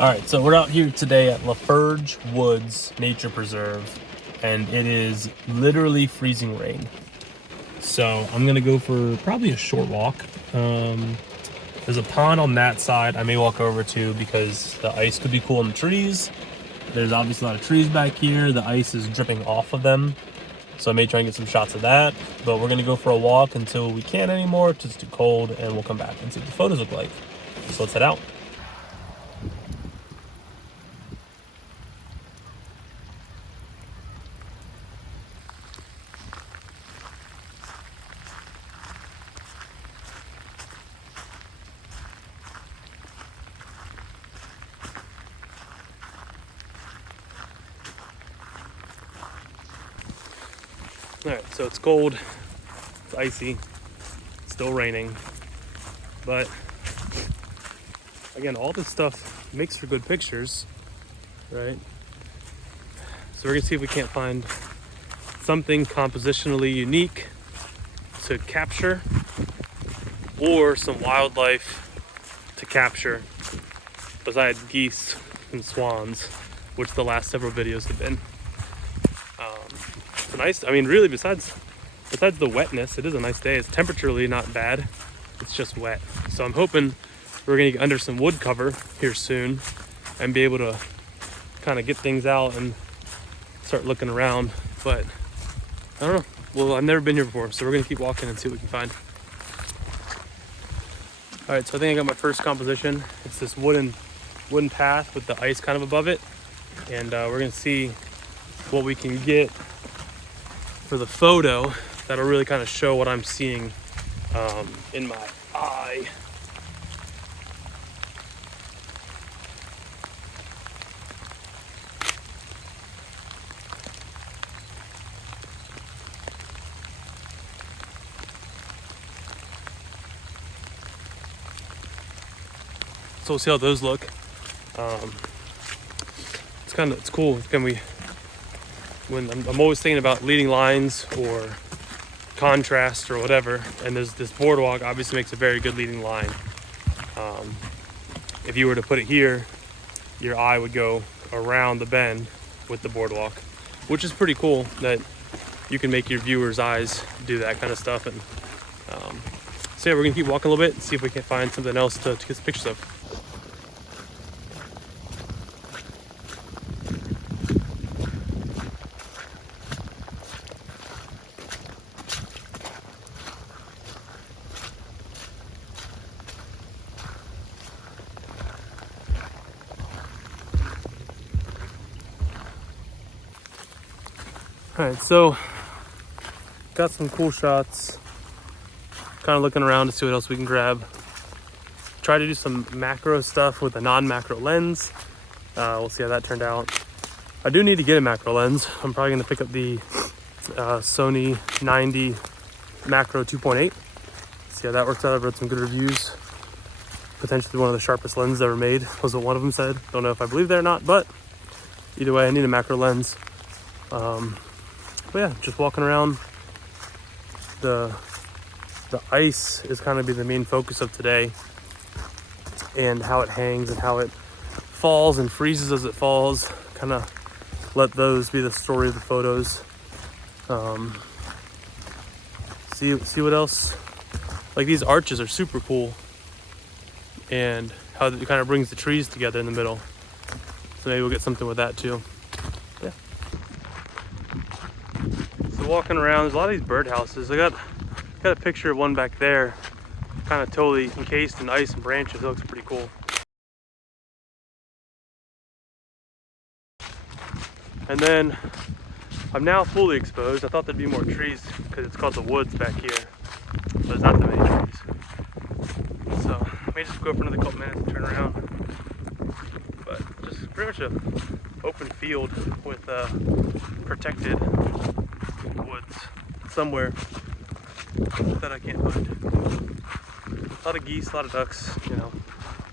All right, so we're out here today at Lafarge Woods Nature Preserve, and it is literally freezing rain. So I'm gonna go for probably a short walk. There's a pond on that side I may walk over to because the ice could be cool in the trees. There's obviously a lot of trees back here. The ice is dripping off of them. So I may try and get some shots of that, but we're gonna go for a walk until we can't anymore. It's just too cold, and we'll come back and see what the photos look like. So let's head out. All right, so it's cold, it's icy, still raining, but again, all this stuff makes for good pictures, right? So we're gonna see if we can't find something compositionally unique to capture or some wildlife to capture besides geese and swans, which the last several videos have been. It's nice, I mean, really, besides the wetness, it is a nice day. It's temperaturally not bad, it's just wet. So I'm hoping we're gonna get under some wood cover here soon and be able to kind of get things out and start looking around. But I don't know, well, I've never been here before, so we're gonna keep walking and see what we can find. All right, so I think I got my first composition. It's this wooden path with the ice kind of above it, and we're gonna see what we can get for the photo that'll really kind of show what I'm seeing in my eye. So we'll see how those look. It's cool. When I'm always thinking about leading lines or contrast or whatever, and there's this boardwalk obviously makes a very good leading line. If you were to put it here, your eye would go around the bend with the boardwalk, which is pretty cool that you can make your viewers' eyes do that kind of stuff. And so yeah, we're gonna keep walking a little bit and see if we can find something else to get some pictures of. All right, so got some cool shots. Kind of looking around to see what else we can grab. Try to do some macro stuff with a non-macro lens. We'll see how that turned out. I do need to get a macro lens. I'm probably gonna pick up the Sony 90 macro 2.8. See how that works out. I've read some good reviews. Potentially one of the sharpest lenses ever made, was what one of them said. Don't know if I believe that or not, but either way, I need a macro lens. But yeah, just walking around. The ice is kind of be the main focus of today, and how it hangs and how it falls and freezes as it falls. Kind of let those be the story of the photos. See what else. Like these arches are super cool, and how it kind of brings the trees together in the middle. So maybe we'll get something with that too. Yeah. So walking around, there's a lot of these birdhouses. I got a picture of one back there, kind of totally encased in ice and branches. It looks pretty cool. And then I'm now fully exposed. I thought there'd be more trees because it's called the woods back here, but there's not that many trees. So I may just go for another couple minutes and turn around. But just pretty much an open field with protected woods somewhere that I can't find. A lot of geese, a lot of ducks, you know,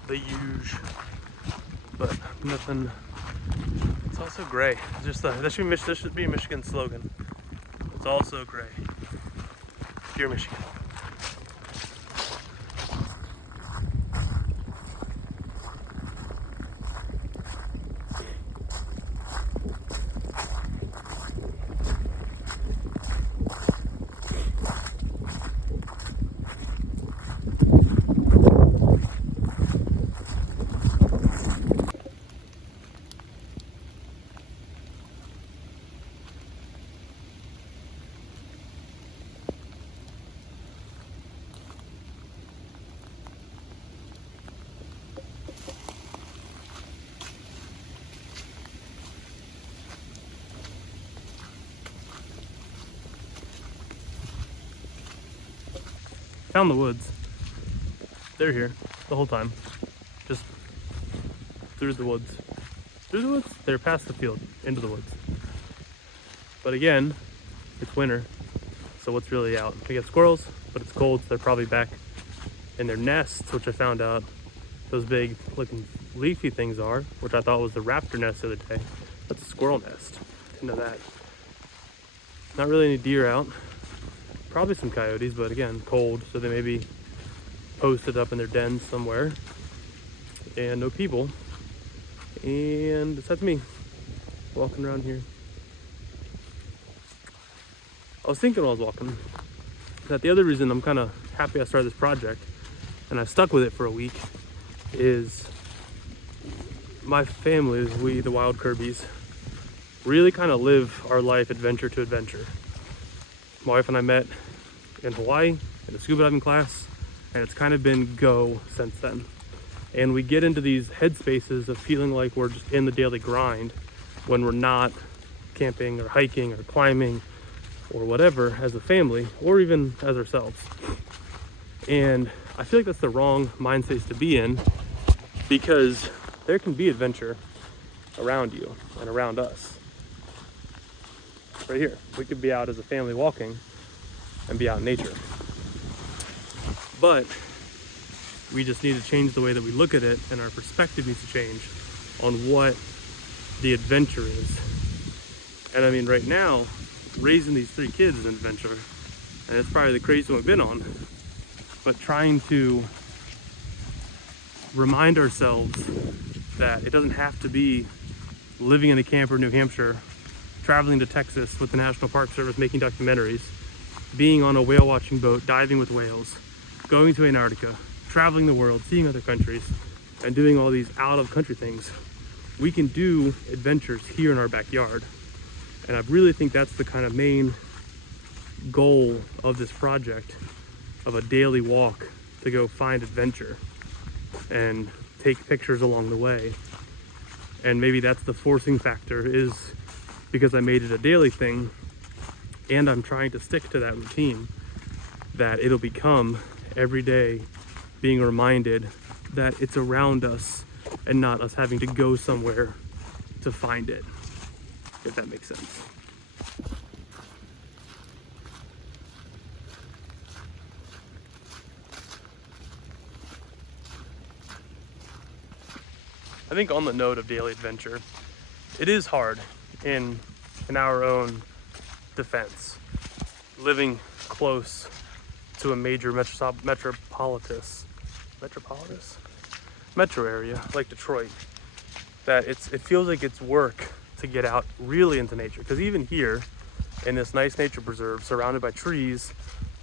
the huge, but nothing. It's also gray. It's just this should be a Michigan slogan. It's also gray. Dear Michigan. found the woods. They're here the whole time. Just through the woods. Through the woods? They're past the field, into the woods. But again, it's winter, so what's really out? We get squirrels, but it's cold, so they're probably back in their nests, which I found out those big looking leafy things are, which I thought was the raptor nest the other day. That's a squirrel nest. Didn't know that. Not really any deer out. Probably some coyotes, but again, cold, so they may be posted up in their dens somewhere. And no people. And besides me, walking around here. I was thinking while I was walking that the other reason I'm kind of happy I started this project and I've stuck with it for a week is my family, we the Wild Kirby's, really kind of live our life adventure to adventure. My wife and I met in Hawaii in a scuba diving class, and it's kind of been go since then. And we get into these headspaces of feeling like we're just in the daily grind when we're not camping or hiking or climbing or whatever as a family, or even as ourselves. And I feel like that's the wrong mind space to be in, because there can be adventure around you and around us. Right here, we could be out as a family walking and be out in nature. But we just need to change the way that we look at it, and our perspective needs to change on what the adventure is. And I mean, right now, raising these 3 kids is an adventure, and it's probably the craziest one we've been on. But trying to remind ourselves that it doesn't have to be living in a camper in New Hampshire, traveling to Texas with the National Park Service making documentaries, being on a whale watching boat, diving with whales, going to Antarctica, traveling the world, seeing other countries, and doing all these out of country things. We can do adventures here in our backyard. And I really think that's the kind of main goal of this project, of a daily walk to go find adventure and take pictures along the way. And maybe that's the forcing factor, is because I made it a daily thing and I'm trying to stick to that routine, that it'll become every day being reminded that it's around us and not us having to go somewhere to find it, if that makes sense. I think on the note of daily adventure, it is hard in our own defense, living close to a major metro area like Detroit, that it feels like it's work to get out really into nature. Because even here in this nice nature preserve surrounded by trees,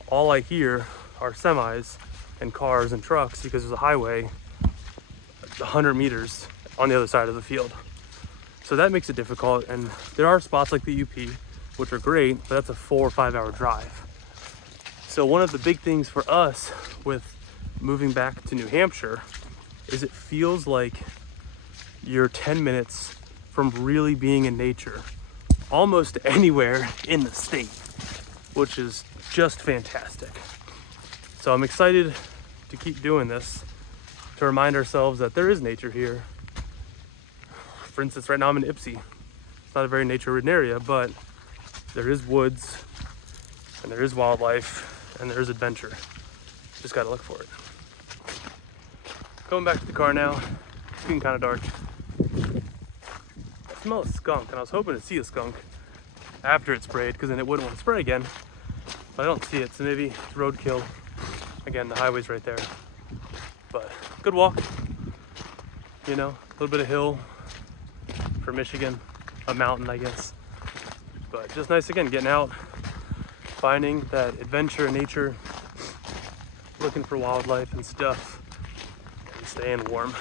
all I hear are semis and cars and trucks, because there's a highway 100 meters on the other side of the field. So that makes it difficult. And there are spots like the UP, which are great, but that's a 4 or 5 hour drive. So one of the big things for us with moving back to New Hampshire is it feels like you're 10 minutes from really being in nature almost anywhere in the state, which is just fantastic. So I'm excited to keep doing this, to remind ourselves that there is nature here. For instance, right now I'm in Ypsi. It's not a very nature-ridden area, but there is woods and there is wildlife and there is adventure. Just gotta look for it. Going back to the car now. It's getting kind of dark. I smell a skunk, and I was hoping to see a skunk after it sprayed, because then it wouldn't want to spray again. But I don't see it, so maybe it's roadkill. Again, the highway's right there. But good walk. You know, a little bit of hill for Michigan, a mountain, I guess. But just nice again, getting out, finding that adventure in nature, looking for wildlife and stuff, and staying warm.